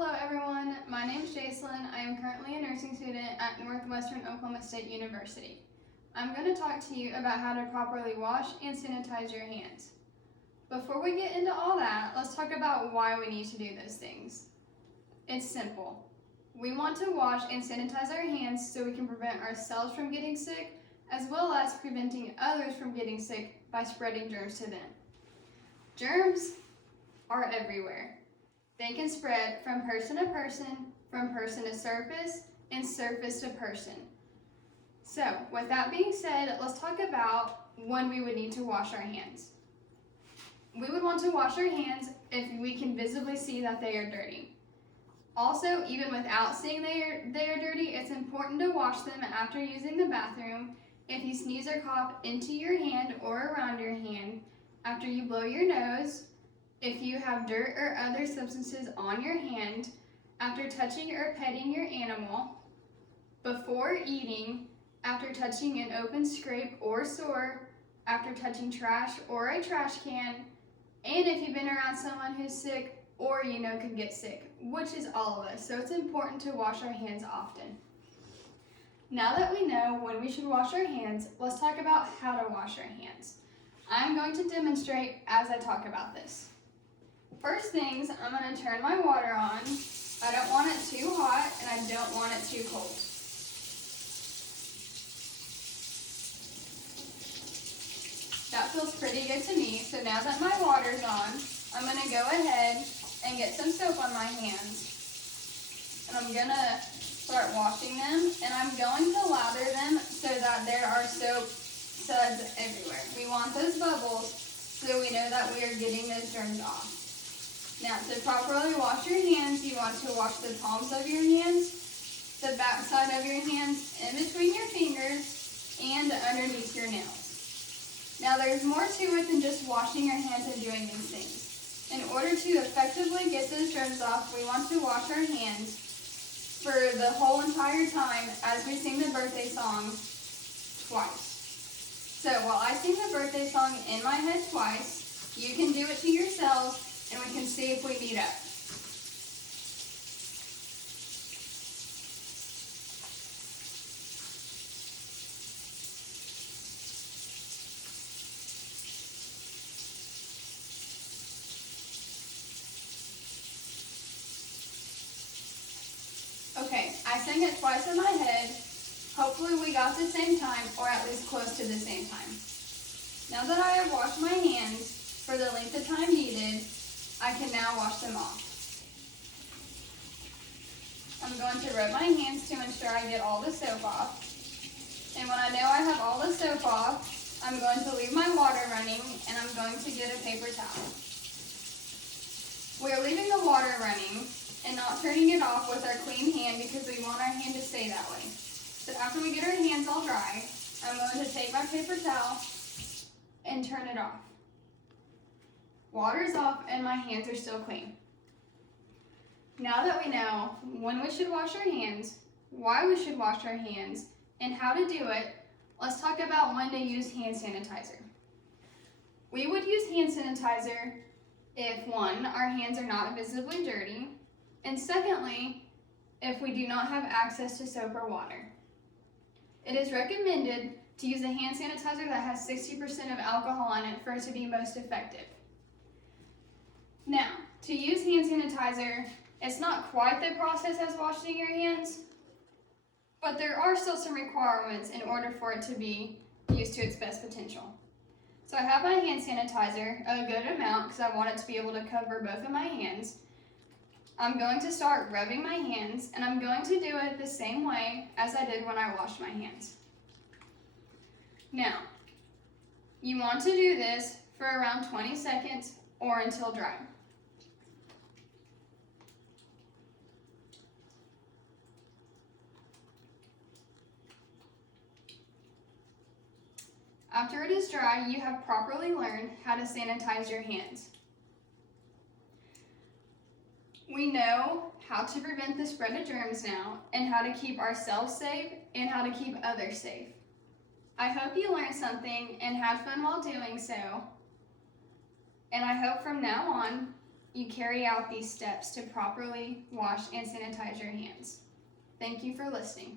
Hello everyone, my name is Jacelyn. I am currently a nursing student at Northwestern Oklahoma State University. I'm going to talk to you about how to properly wash and sanitize your hands. Before we get into all that, let's talk about why we need to do those things. It's simple. We want to wash and sanitize our hands so we can prevent ourselves from getting sick, as well as preventing others from getting sick by spreading germs to them. Germs are everywhere. They can spread from person to surface, and surface to person. So, with that being said, let's talk about when we would need to wash our hands. We would want to wash our hands if we can visibly see that they are dirty. Also, even without seeing they are dirty, it's important to wash them after using the bathroom. If you sneeze or cough into your hand or around your hand, after you blow your nose, if you have dirt or other substances on your hand, after touching or petting your animal, before eating, after touching an open scrape or sore, after touching trash or a trash can, and if you've been around someone who's sick or you know could get sick, which is all of us, so it's important to wash our hands often. Now that we know when we should wash our hands, let's talk about how to wash our hands. I'm going to demonstrate as I talk about this. First things, I'm going to turn my water on. I don't want it too hot and I don't want it too cold. That feels pretty good to me. So now that my water's on, I'm going to go ahead and get some soap on my hands. And I'm going to start washing them, and I'm going to lather them so that there are soap suds everywhere. We want those bubbles so we know that we are getting those germs off. Now, to properly wash your hands, you want to wash the palms of your hands, the back side of your hands, in between your fingers, and underneath your nails. Now, there's more to it than just washing your hands and doing these things. In order to effectively get those germs off, we want to wash our hands for the whole entire time as we sing the birthday song twice. So, while I sing the birthday song in my head twice, you can do it to yourselves, and we can see if we need up. Okay, I sang it twice in my head. Hopefully we got the same time, or at least close to the same time. Now that I have washed my hands for the length of time needed, I can now wash them off. I'm going to rub my hands to ensure I get all the soap off. And when I know I have all the soap off, I'm going to leave my water running and I'm going to get a paper towel. We're leaving the water running and not turning it off with our clean hand because we want our hand to stay that way. So after we get our hands all dry, I'm going to take my paper towel and turn it off. Water is off and my hands are still clean. Now that we know when we should wash our hands, why we should wash our hands, and how to do it, let's talk about when to use hand sanitizer. We would use hand sanitizer if, one, our hands are not visibly dirty, and secondly, if we do not have access to soap or water. It is recommended to use a hand sanitizer that has 60% of alcohol in it for it to be most effective. Now, to use hand sanitizer, it's not quite the process as washing your hands, but there are still some requirements in order for it to be used to its best potential. So I have my hand sanitizer, a good amount because I want it to be able to cover both of my hands. I'm going to start rubbing my hands, and I'm going to do it the same way as I did when I washed my hands. Now, you want to do this for around 20 seconds or until dry. After it is dry, you have properly learned how to sanitize your hands. We know how to prevent the spread of germs now, and how to keep ourselves safe, and how to keep others safe. I hope you learned something and had fun while doing so, and I hope from now on you carry out these steps to properly wash and sanitize your hands. Thank you for listening.